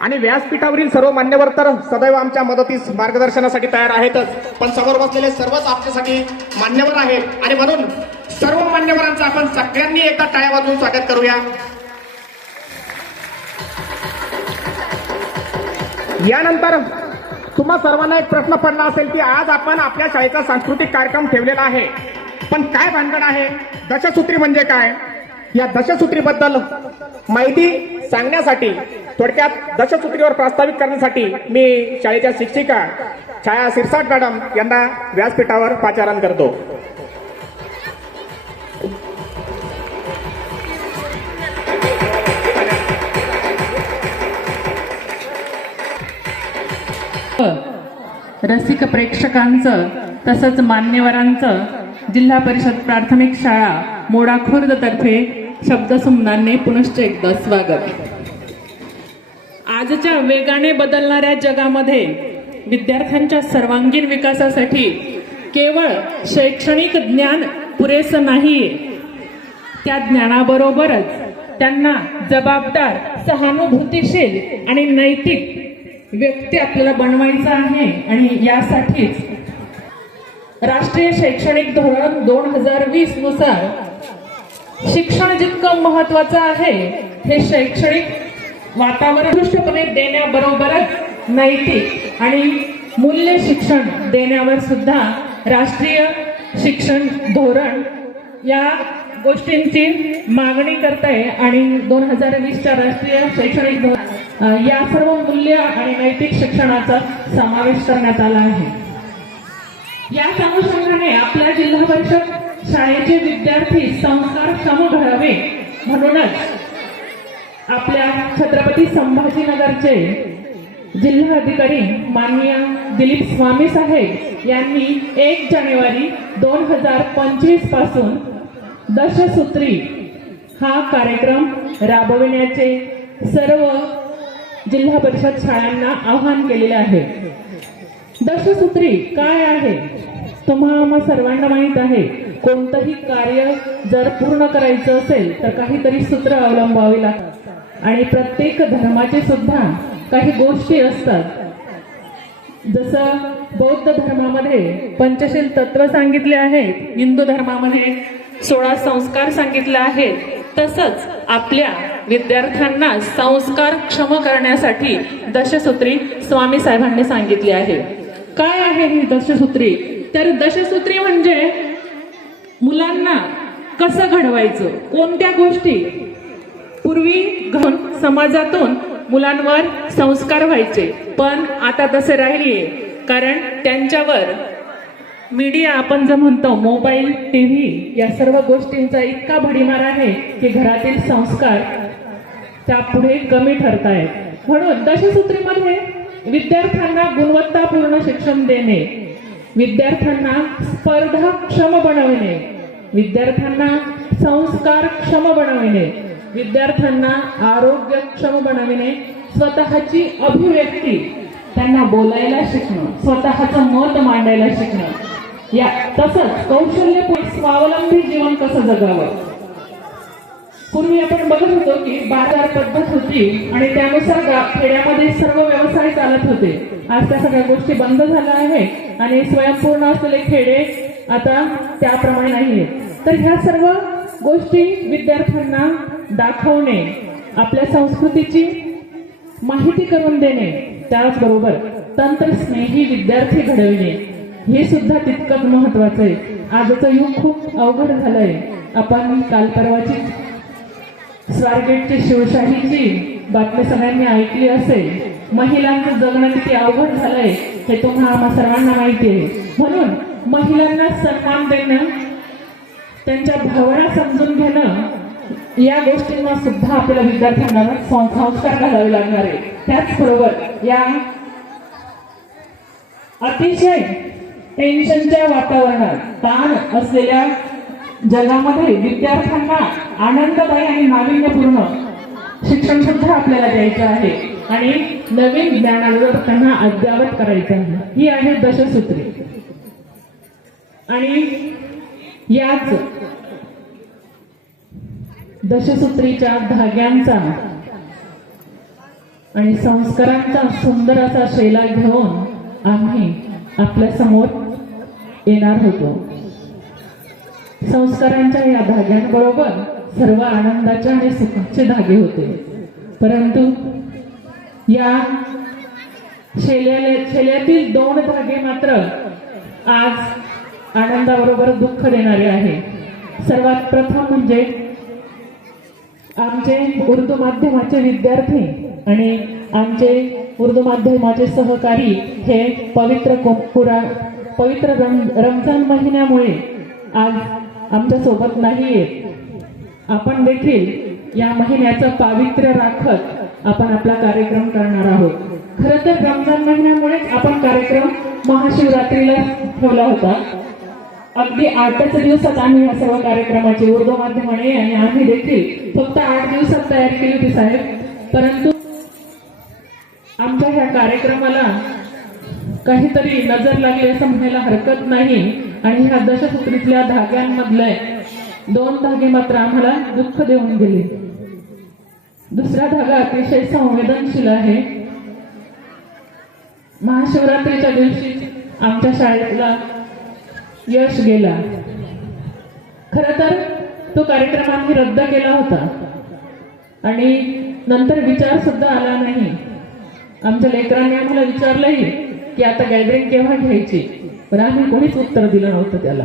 आणि व्यासपीठावरील सर्व मान्यवर तर सदैव आमच्या मदतीस मार्गदर्शनासाठी तयार आहेतच, पण समोर बसलेले सर्वच आपल्यासाठी मान्यवर आहेत आणि म्हणून सर्व मान्यवरांचं आपण सगळ्यांनी एकदा टाळ्या वाजवून स्वागत करूया. यानंतर तुम्हा सर्वांना एक प्रश्न पडला असेल की आज आपण आपल्या शाळेचा सांस्कृतिक कार्यक्रम ठेवलेला आहे, पण काय भानगड आहे, दशसूत्री म्हणजे काय, या दशसूत्रीबद्दल माहिती सांगण्यासाठी थोडक्यात दशसूत्रीवर प्रास्ताविक करण्यासाठी मी शाळेच्या शिक्षिका छाया सिरसाट मॅडम यांना व्यासपीठावर पाचारण करतो. रसिक प्रेक्षकांचं तसंच मान्यवरांचं जिल्हा परिषद प्राथमिक शाळा मोडाखुर्द तर्फे शब्दसुमनांनी पुनश्च एकदा स्वागत. आजच्या वेगाने बदलणाऱ्या जगामध्ये विद्यार्थ्यांच्या सर्वांगीण विकासासाठी केवळ शैक्षणिक ज्ञान पुरेसं नाहीये, त्या ज्ञानाबरोबरच त्यांना जबाबदार, सहानुभूतीशील आणि नैतिक व्यक्ती आपल्याला बनवायचं आहे. आणि यासाठीच राष्ट्रीय शैक्षणिक धोरण 2020 नुसार शिक्षण जितकं महत्वाचं आहे, हे शैक्षणिक वातावरण दृष्टपणे देण्याबरोबरच नैतिक आणि मूल्य शिक्षण देण्यावर सुद्धा राष्ट्रीय शिक्षण धोरण या गोष्टींची मागणी करत आहे. आणि 2020च्या राष्ट्रीय शैक्षणिक धोरण या सर्व मूल्य आणि नैतिक शिक्षणाचा समावेश करण्यात आला आहे. याच अनुषंगाने आपल्या जिल्हा परिषद शाळेचे विद्यार्थी संस्कारक्षम घडावे म्हणूनच आपल्या छत्रपती संभाजीनगरचे जिल्हाधिकारी माननीय दिलीप स्वामी साहेब यांनी 1 जानेवारी 2025 पासून दशसूत्री हा कार्यक्रम राबविण्याचे सर्व जिल्हा परिषद शाळांना आवाहन केलेले आहे. दशसूत्री काय आहे तुम्हा सर्वांना माहित आहे. कोणतंही कार्य जर पूर्ण करायचं असेल तर काहीतरी सूत्र अवलंबावी लागतात आणि प्रत्येक धर्माचे सुद्धा काही गोष्टी असतात. जसं बौद्ध धर्मामध्ये पंचशील तत्व सांगितले आहेत, हिंदू धर्मामध्ये 16 संस्कार सांगितले आहेत, तसंच आपल्या विद्यार्थ्यांना संस्कार क्षम करण्यासाठी दशसूत्री स्वामी साहेबांनी सांगितले आहे. काय आहे ही दशसूत्री? तर दशसूत्री म्हणजे मुलांना कसं घडवायचं, कोणत्या गोष्टी पूर्वी घडून समाजातून मुलांवर संस्कार व्हायचे, पण आता तसे राहिलीये. कारण त्यांच्यावर मीडिया, आपण जे म्हणतो मोबाईल, टीव्ही या सर्व गोष्टींचा इतका भडीमार आहे की घरातील संस्कार त्यापुढे कमी ठरत आहेत. म्हणून दशसूत्रीमध्ये विद्यार्थ्यांना गुणवत्तापूर्ण शिक्षण देणे, विद्यार्थ्यांना स्पर्धाक्षम बनविणे, विद्यार्थ्यांना संस्कारक्षम बनविणे, विद्यार्थ्यांना आरोग्यक्षम बनविणे, स्वतःची अभिव्यक्ती त्यांना बोलायला शिकणं, स्वतःचं मत मांडायला शिकणं, या तसंच कौशल्यपूर्ण स्वावलंबी जीवन कसं जगावं. पूर्वी आपण बघत होतो की बाजार पद्धत होती आणि त्यानुसार खेड्यामध्ये सर्व व्यवसाय चालत होते. आज त्या सगळ्या गोष्टी बंद झाल्या आहेत आणि स्वयंपूर्ण असलेले खेडे आता त्याप्रमाणे नाहीये. तर ह्या सर्व गोष्टी विद्यार्थ्यांना दाखवणे, आपल्या संस्कृतीची माहिती करून देणे, त्याचबरोबर तंत्रस्नेही विद्यार्थी घडविणे हे सुद्धा तितकंच महत्वाचं आहे. आजचं युग खूप अवघड झालंय. आपण काल परवाची स्वारगेटची शिवशाहीची बातमी सगळ्यांनी ऐकली असेल. महिलांचं जगणं किती अवघड झालंय हे तुम्हाला सर्वांना माहिती आहे. म्हणून महिलांना सन्मान देणं, त्यांच्या भावना समजून घेणं, या गोष्टींना सुद्धा आपल्या विद्यार्थ्यांना संस्कार घालावे लागणार आहे. त्याचबरोबर या अतिशय टेन्शनच्या वातावरणात, ताण असलेल्या जगामध्ये विद्यार्थ्यांना आनंददायी आणि नाविन्यपूर्ण शिक्षण सुद्धा आपल्याला द्यायचं आहे आणि नवीन ज्ञानावर त्यांना अद्यावत करायचं आहे. ही आहे दशसूत्री. आणि याच दशसूत्रीच्या धाग्यांचा आणि संस्कारांचा सुंदर असा शेला घेऊन आम्ही आपल्या समोर येणार होतो. संस्कारांच्या या धाग्यांबरोबर सर्व आनंदाचे आणि सुखाचे धागे होते. परंतु या शेल्यातील 2 धागे मात्र आज आनंदाबरोबर दुःख देणारे आहे. सर्वात प्रथम म्हणजे आमचे उर्दू माध्यमाचे विद्यार्थी आणि आमचे उर्दू माध्यमाचे सहकारी हे पवित्र रमजान महिन्यामुळे आज आमच्या सोबत नाहीये. आपण देखील या महिन्याचं पावित्र्य राखत आपण आपला कार्यक्रम करणार आहोत. खरं तर रमजान महिन्यामुळेच आपण कार्यक्रम महाशिवरात्रीला ठेवला होता. अगदी 8च दिवसात आम्ही या सर्व कार्यक्रमाची उर्दू माध्यमाने आणि आम्ही देखील फक्त 8 दिवसात तयारी केली होती साहेब. परंतु आमच्या ह्या कार्यक्रमाला काहीतरी नजर लागली असं म्हणायला हरकत नाही आणि ह्या दशसूत्रीतल्या धाग्यांमधले 2 धागे मात्र आम्हाला दुःख देऊन गेले. दुसरा धागा अतिशय संवेदनशील आहे. महाशिवरात्रीच्या दिवशी आमच्या शाळेतला यश गेला. खरं तर तो कार्यक्रम आम्ही रद्द केला होता आणि नंतर विचार सुद्धा आला नाही. आमच्या लेकरांनी आम्हाला विचारलंही की आता गॅदरिंग केव्हा घ्यायची, पण आम्ही कोणीच उत्तर दिलं नव्हतं. त्याला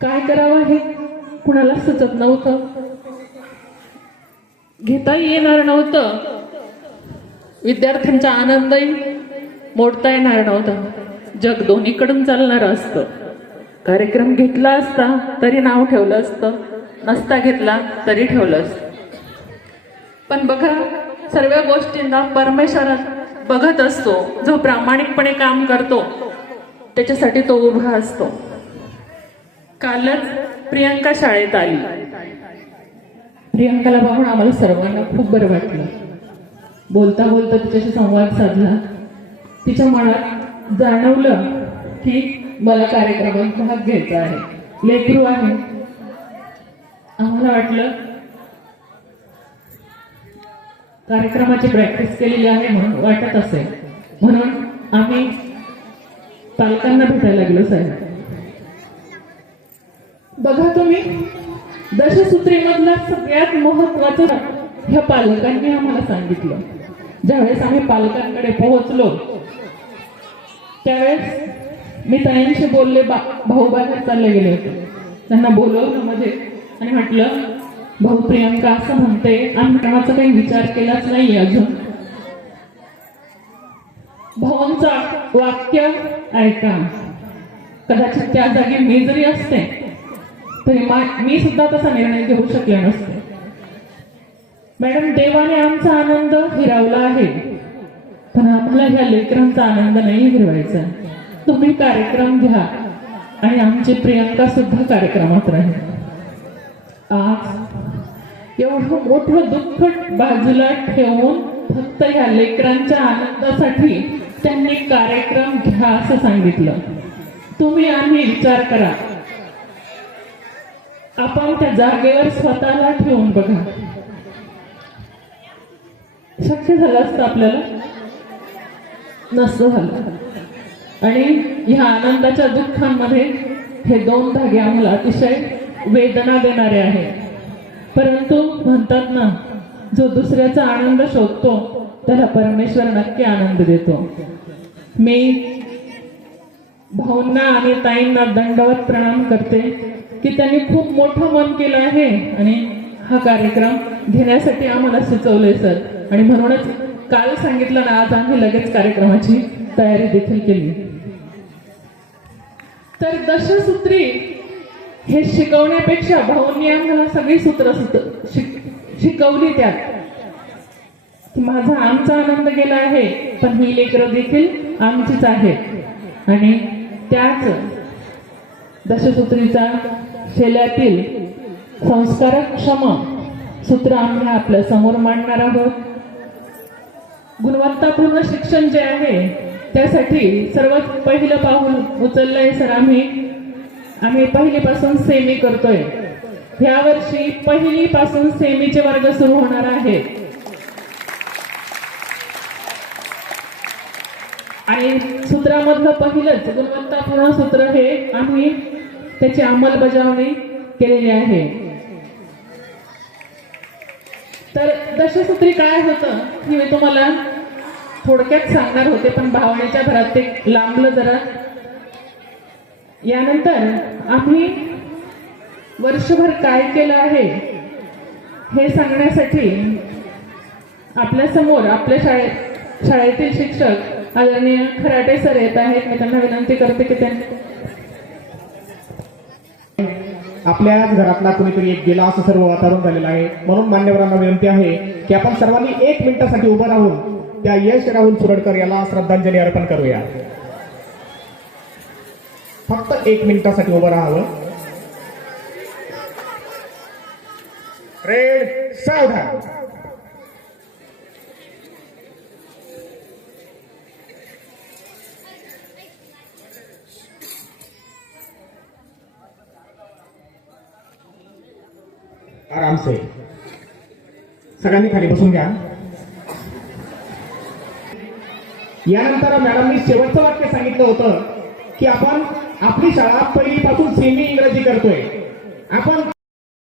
काय करावं हे कुणाला सुचत नव्हतं, घेताही येणार नव्हतं. विद्यार्थ्यांचा आनंदही मोडता येणार नव्हता. जग दोन्हीकडून चालणार असतं. कार्यक्रम घेतला असता तरी नाव ठेवलं असतं, नसता घेतला तरी ठेवलं असतं. पण बघा, सर्व गोष्टींना परमेश्वर बघत असतो. जो प्रामाणिकपणे काम करतो त्याच्यासाठी तो उभा असतो. कालच प्रियंका शाळेत आली. प्रियंकाला पाहून आम्हाला सर्वांना खूप बरं वाटलं. बोलता बोलता तिच्याशी संवाद साधला. तिच्या मनात जाणवलं की मला कार्यक्रमात भाग घ्यायचा आहे. लेकरू आहे. आम्हाला वाटलं कार्यक्रमाची प्रॅक्टिस केलेली आहे म्हणून वाटत असेल, म्हणून आम्ही पालकांना भेटायला गेलो साहेब. बघा तुम्ही, दशसूत्रीमधला सगळ्यात महत्वाचं ह्या पालकांनी आम्हाला सांगितलं. ज्यावेळेस आम्ही पालकांकडे पोहोचलो त्यावेळेस मी ताईंशी बोलले. भाऊ बाहेर चालले गेले होते. त्यांना बोलवलं मध्ये आणि म्हटलं, भाऊ प्रियंका असं म्हणते, आम्ही कोणाचा काही विचार केलाच नाही अजून. भाऊंचा वाक्य ऐका. कदाचित त्या जागी मी जरी असते तरी मी सुद्धा तसा निर्णय घेऊ शकले नसते. मॅडम, देवाने आमचा आनंद हिरावला आहे, पण आम्हाला ह्या लेकरांचा आनंद नाही हिरवायचा. तुम्ही कार्यक्रम घ्या आणि आमची प्रियंका सुद्धा कार्यक्रमात राहील. आज एवढं मोठं दुःख बाजूला ठेवून फक्त ह्या लेकरांच्या आनंदासाठी त्यांनी कार्यक्रम घ्या असं सांगितलं. तुम्ही आम्ही विचार करा. आपण त्या जागेवर स्वतःला ठेवून बघा. शक्य झालं असतं आपल्याला? नसतं झालं. आणि ह्या आनंदाच्या दुःखांमध्ये हे 2 धागे आम्हाला अतिशय वेदना देणारे आहे. परंतु म्हणतात ना, जो दुसऱ्याचा आनंद शोधतो त्याला परमेश्वर नक्की आनंद देतो. मी भाऊंना आणि ताईंना दंडवत प्रणाम करते की त्यांनी खूप मोठं मन केलं आहे आणि हा कार्यक्रम घेण्यासाठी आम्हाला सुचवलंय सर. आणि म्हणूनच काल सांगितलं ना, आज आम्ही लगेच कार्यक्रमाची तयारी देखील केली. तर दशसूत्री हे शिकवण्यापेक्षा भाऊंनी आम्हाला सगळी सूत्र शिकवली. त्यात आमचा आनंद गेला आहे, पण ही लेकरं देखील आमचीच आहेत. आणि त्याच दशसूत्रीचा शेल्यातील संस्कारक्षम सूत्र आम्ही आपल्या समोर मांडणार आहोत. गुणवत्तापूर्ण शिक्षण जे आहे त्यासाठी सर्वात पहिलं पाऊल उचललंय सर. आम्ही पहिलीपासून सेमी करतोय. ह्या वर्षी पहिलीपासून सेमीचे वर्ग सुरू होणार आहेत. आणि सूत्रामधलं पहिलंच गुणवत्तापूर्ण सूत्र हे आम्ही त्याची अंमलबजावणी केलेली आहे. तर दशसूत्री काय होतं हे मी तुम्हाला थोडक्यात सांगणार होते, पण भावनेच्या भरात ते लांबलं जरा. यानंतर आम्ही वर्षभर काय केलं आहे हे सांगण्यासाठी आपल्या समोर आपल्या शाळेतील शिक्षक आदरणीय खराटे सर येत आहेत. मी त्यांना विनंती करते की त्यांनी आपल्याच घरातला कुणीतरी एक गेला असं सर्व वातावरण झालेलं आहे. म्हणून मान्यवरांना विनंती आहे की आपण सर्वांनी 1 मिनिटासाठी उभं राहून त्या यश राहुल सुरडकर याला श्रद्धांजली अर्पण करूया. फक्त 1 मिनिटासाठी उभं राहावं. रेड सावधान. आराम से सगळ्यांनी खाली बसून घ्या. यानंतर मॅडमनी शेवटचं वाक्य सांगितलं होतं की आपण आपली शाळा पहिलीपासून सेमी इंग्रजी करतोय. आपण